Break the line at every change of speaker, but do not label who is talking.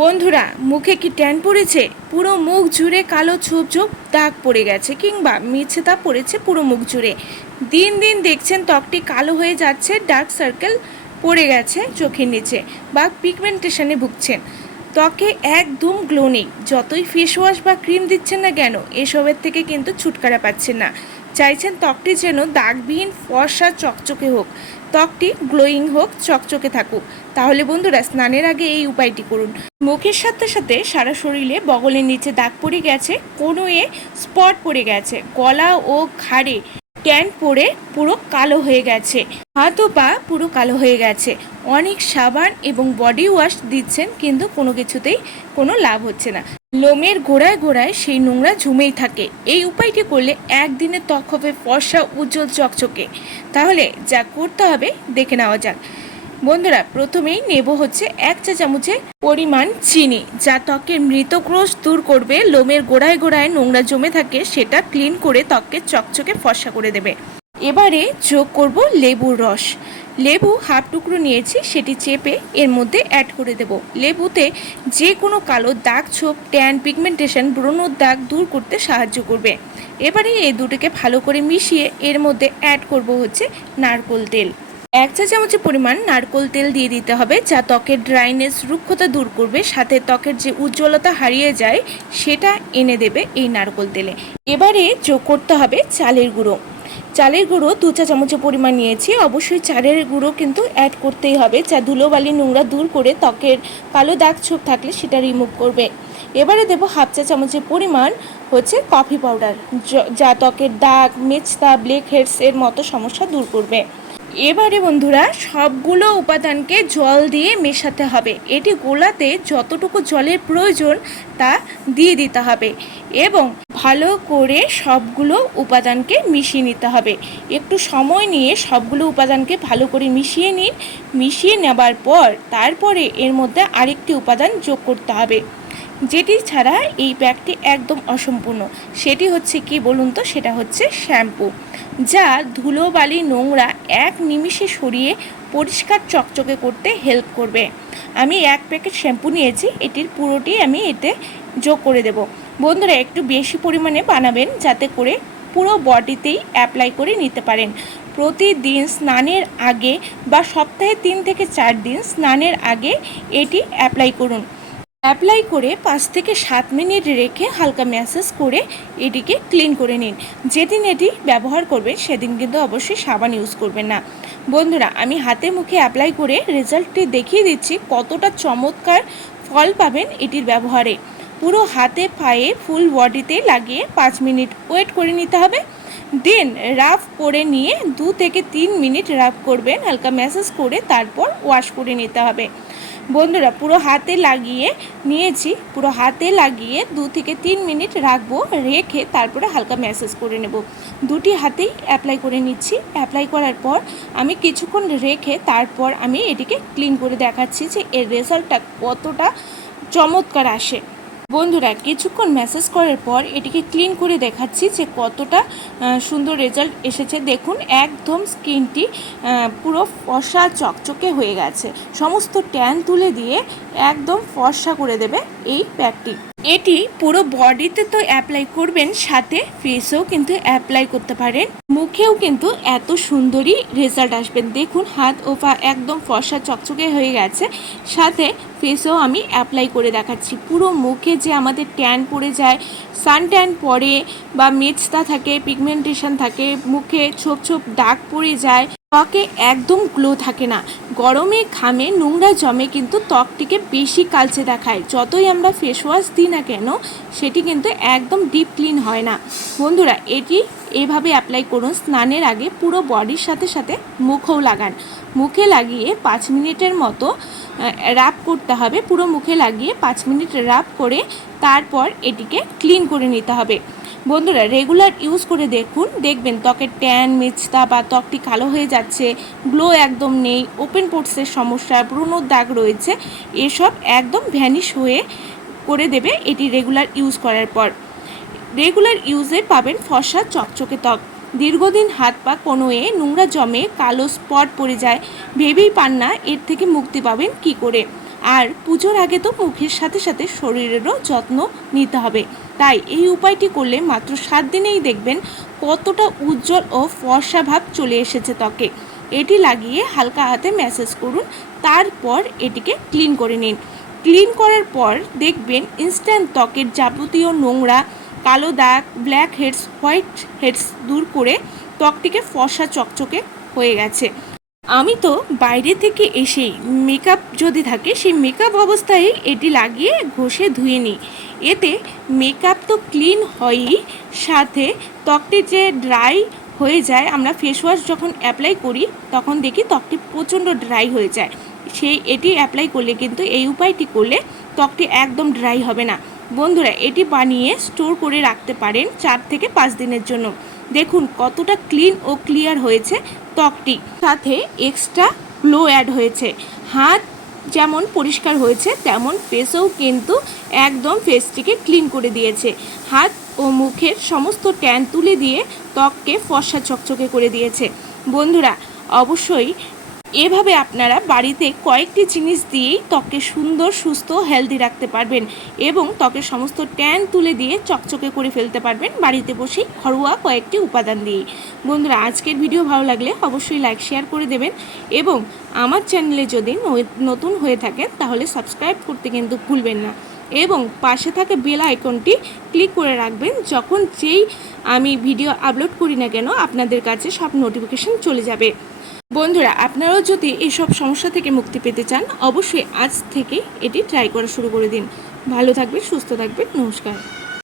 বন্ধুরা, মুখে কি ট্যান পড়েছে? পুরো মুখ জুড়ে কালো ছোপ ছোপ দাগ পড়ে গেছে কিংবা মিছে দাগ পড়েছে পুরো মুখ জুড়ে। দিন দিন দেখছেন ত্বকটি কালো হয়ে যাচ্ছে, ডার্ক সার্কেল পড়ে গেছে চোখের নিচে বা পিগমেন্টেশনে ভুগছেন। ত্বকে একদম গ্লো নেই, যতই ফেস ওয়াশ বা ক্রিম দিচ্ছেন না কেন, এসবের থেকে কিন্তু ছুটকারা পাচ্ছেন না। চাইছেন ত্বকটি যেন দাগবিহীন, ফর্সা, চকচকে হোক। ত্বকটি গ্লোয়িং হোক, চকচকে থাকুক। তাহলে বন্ধুরা, স্নানের আগে এই উপায়টি করুন। মুখের সাথে সাথে সারা শরীরে বগলের নিচে দাগ পড়ে গেছে কোনো এ স্পট পড়ে গেছে, গলা ও ঘাড়ে ট্যান পড়ে পুরো কালো হয়ে গেছে, হাত ও পা পুরো কালো হয়ে গেছে। অনেক সাবান এবং বডি ওয়াশ দিচ্ছেন কিন্তু কোনো কিছুতেই কোনো লাভ হচ্ছে না। লোমের গোড়ায় গোড়ায় সেই নোংরা ঝুমেই থাকে। এই উপায়টি করলে একদিনে ত্বক হবে ফর্সা, উজ্জ্বল চকচকে। তাহলে যা করতে হবে, দেখে নেওয়া যাক। বন্ধুরা, প্রথমেই নেব হচ্ছে এক চা চামচের পরিমাণ চিনি, যা ত্বকের মৃত ক্রোশ দূর করবে, লোমের গোড়ায় গোড়ায় নোংরা জমে থাকে, সেটা ক্লিন করে ত্বককে চকচকে ফর্সা করে দেবে। এবারে যোগ করব লেবুর রস। লেবু হাফ টুকরো নিয়েছি, সেটি চেপে এর মধ্যে অ্যাড করে দেব। লেবুতে যে কোনো কালো দাগ ছোপ ট্যান পিগমেন্টেশন ব্রণর দাগ দূর করতে সাহায্য করবে। এবারে এই দুটোকে ভালো করে মিশিয়ে এর মধ্যে অ্যাড করব হচ্ছে নারকোল তেল। এক চা চামচের পরিমাণ নারকোল তেল দিয়ে দিতে হবে যা ত্বকের ড্রাইনেস, রুক্ষতা দূর করবে, সাথে ত্বকের যে উজ্জ্বলতা হারিয়ে যায়, সেটা এনে দেবে এই নারকোল তেলে। এবারে যোগ করতে হবে চালের গুঁড়ো। চালের গুঁড়ো দু চা চামচের পরিমাণ নিয়েছি। অবশ্যই চালের গুঁড়ো কিন্তু অ্যাড করতেই হবে। যা ধুলোবালি নোংরা দূর করে ত্বকের কালো দাগ ছোপ থাকলে সেটা রিমুভ করবে। এবারে দেব হাফ চা চামচের পরিমাণ হচ্ছে কফি পাউডার যা ত্বকের দাগ, মেচতা ব্লেক হেডস এর মতো সমস্যা দূর করবে। এবারে বন্ধুরা, সবগুলো উপাদানকে জল দিয়ে মেশাতে হবে। এটি গোলাতে যতটুকু জলের প্রয়োজন তা দিয়ে দিতে হবে এবং ভালো করে সবগুলো উপাদানকে মিশিয়ে নিতে হবে। একটু সময় নিয়ে সবগুলো উপাদানকে ভালো করে মিশিয়ে নিন। মিশিয়ে নেবার পর তারপরে এর মধ্যে আরেকটি উপাদান যোগ করতে হবে। যেটি ছাড়া এই প্যাকটি একদম অসম্পূর্ণ। সেটি হচ্ছে কি বলুন তো? সেটা হচ্ছে শ্যাম্পু, যা ধুলোবালি নোংরা এক নিমিষে সরিয়ে পরিষ্কার চকচকে করতে হেল্প করবে। আমি এক প্যাকেট শ্যাম্পু নিয়েছি, এটির পুরোটি আমি এতে যোগ করে দেব। বন্ধুরা, একটু বেশি পরিমাণে বানাবেন যাতে করে পুরো বডিতেই অ্যাপ্লাই করে নিতে পারেন। প্রতিদিন স্নানের আগে বা সপ্তাহে তিন থেকে চার দিন স্নানের আগে এটি অ্যাপ্লাই করুন। অ্যাপ্লাই করে পাঁচ থেকে সাত মিনিট রেখে হালকা ম্যাসেজ করে এটিকে ক্লিন করে নিন। যেদিন এটি ব্যবহার করবেন, সেদিন কিন্তু অবশ্যই সাবান ইউজ করবেন না। বন্ধুরা, আমি হাতে মুখে অ্যাপ্লাই করে রেজাল্টটি দেখিয়ে দিচ্ছি কতটা চমৎকার ফল পাবেন এটির ব্যবহারে। পুরো হাতে পায়ে ফুল বডিতে লাগিয়ে পাঁচ মিনিট ওয়েট করে নিতে হবে। দেন রাফ করে নিয়ে দু থেকে তিন মিনিট রাফ করবেন, হালকা ম্যাসাজ করে তারপর ওয়াশ করে নিতে হবে। বন্ধুরা, পুরো হাতে লাগিয়ে নিয়েছি, পুরো হাতে লাগিয়ে দু থেকে তিন মিনিট রাখব, রেখে তারপরে হালকা ম্যাসাজ করে নেব। দুটি হাতেই অ্যাপ্লাই করে নিচ্ছি। অ্যাপ্লাই করার পর আমি কিছুক্ষণ রেখে তারপর আমি এটিকে ক্লিন করে দেখাচ্ছি যে এর রেজাল্টটা কতটা চমৎকার আসে। বন্ধুরা, কিছুক্ষণ ম্যাসেজ করার পর এটিকে ক্লিন করে দেখাচ্ছি যে কতটা সুন্দর রেজাল্ট এসেছে। দেখুন, একদম স্কিনটি পুরো ফর্সা, চকচকে হয়ে গেছে। সমস্ত ট্যান তুলে দিয়ে একদম ফর্সা করে দেবে এই প্যাকটি এটি পুরো বডিতে তো অ্যাপ্লাই করবেন, সাথে ফেসেও কিন্তু অ্যাপ্লাই করতে পারেন। মুখেও কিন্তু এত সুন্দরই রেজাল্ট আসবেন দেখুন, হাত ও পা একদম ফর্সা চকচকে হয়ে গেছে। সাথে ফেসেও আমি অ্যাপ্লাই করে দেখাচ্ছি। পুরো মুখে যে আমাদের ট্যান পড়ে যায় সান ট্যান পড়ে বা মেচতা থাকে পিগমেন্টেশন থাকে, মুখে ছোপ ছোপ দাগ পড়ে যায়। ত্বকে একদম গ্লো থাকে না। গরমে, ঘামে, নোংরা জমে কিন্তু ত্বকটিকে বেশি কালচে দেখায়। যতই আমরা ফেস ওয়াশ দিই না কেন, সেটি কিন্তু একদম ডিপ ক্লিন হয় না। বন্ধুরা, এটি এভাবে অ্যাপ্লাই করুন। স্নানের আগে পুরো বডির সাথে সাথে মুখেও লাগান। মুখে লাগিয়ে পাঁচ মিনিটের মতো র্যাপ করতে হবে। পুরো মুখে লাগিয়ে পাঁচ মিনিট র্যাপ করে তারপর এটিকে ক্লিন করে নিতে হবে। বন্ধুরা রেগুলার ইউজ করে দেখুন। দেখবেন ত্বকের ট্যান মেচতা বা ত্বকটি কালো হয়ে যাচ্ছে গ্লো একদম নেই ওপেন পোর্টসের সমস্যা, ব্রণর দাগ রয়েছে, এসব একদম ভ্যানিশ হয়ে করে দেবে এটি রেগুলার ইউজ করার পর। রেগুলার ইউজে পাবেন ফসা চকচকে ত্বক। দীর্ঘদিন হাত পা কোনোয়ে নোংরা জমে কালো স্পট পড়ে যায়, ভেবেই পান না, এর থেকে মুক্তি পাবেন কি করে? আর পুজোর আগে তো মুখের সাথে সাথে শরীরেরও যত্ন নিতে হবে। তাই এই উপায়টি করলে মাত্র সাত দিনেই দেখবেন কতটা উজ্জ্বল ও ফর্সা ভাব চলে এসেছে ত্বকে। এটি লাগিয়ে হালকা হাতে ম্যাসেজ করুন, তারপর এটিকে ক্লিন করে নিন। ক্লিন করার পর দেখবেন ইনস্ট্যান্ট ত্বকের যাবতীয় নোংরা, কালো দাগ, ব্ল্যাক হেডস, হোয়াইট হেডস দূর করে ত্বকটিকে ফর্সা চকচকে হয়ে গেছে। আমি তো বাইরে থেকে এসেই মেকআপ যদি থাকে, সেই মেকআপ অবস্থায় এটি লাগিয়ে ঘষে ধুয়ে নিই। এতে মেকআপ তো ক্লিন হয়ই, সাথে ত্বকটি যে ড্রাই হয়ে যায়, আমরা ফেস ওয়াশ যখন অ্যাপ্লাই করি, তখন দেখি ত্বকটি প্রচণ্ড ড্রাই হয়ে যায়। সেই এটি অ্যাপ্লাই করলে কিন্তু এই উপায়টি করলে ত্বকটি একদম ড্রাই হবে না। বন্ধুরা, এটি বানিয়ে স্টোর করে রাখতে পারেন চার থেকে পাঁচ দিনের জন্য। দেখুন কতটা ক্লিন ও ক্লিয়ার হয়েছে ত্বকটি। সাথে এক্সট্রা গ্লো অ্যাড হয়েছে। হাত যেমন পরিষ্কার হয়েছে, তেমন ফেসও কিন্তু একদম ফেসটিকে ক্লিন করে দিয়েছে। হাত ও মুখের সমস্ত ট্যান তুলে দিয়ে ত্বককে ফর্সা চকচকে করে দিয়েছে। বন্ধুরা, অবশ্যই এভাবে আপনারা বাড়িতে কয়েকটি জিনিস দিয়েই ত্বককে সুন্দর, সুস্থ হেলদি রাখতে পারবেন এবং ত্বকের সমস্ত ট্যান তুলে দিয়ে চকচকে করে ফেলতে পারবেন বাড়িতে বসেই ঘরোয়া কয়েকটি উপাদান দিয়েই। বন্ধুরা, আজকের ভিডিও ভালো লাগলে অবশ্যই লাইক শেয়ার করে দেবেন এবং আমার চ্যানেলে যদি নতুন হয়ে থাকেন তাহলে সাবস্ক্রাইব করতে কিন্তু ভুলবেন না এবং পাশে থাকা বেল আইকনটি ক্লিক করে রাখবেন যখন যেই আমি ভিডিও আপলোড করি না কেন আপনাদের কাছে সব নোটিফিকেশন চলে যাবে। বন্ধুরা, আপনারাও যদি এইসব সমস্যা থেকে মুক্তি পেতে চান, অবশ্যই আজ থেকে এটি ট্রাই করা শুরু করে দিন। ভালো থাকবেন, সুস্থ থাকবেন, নমস্কার।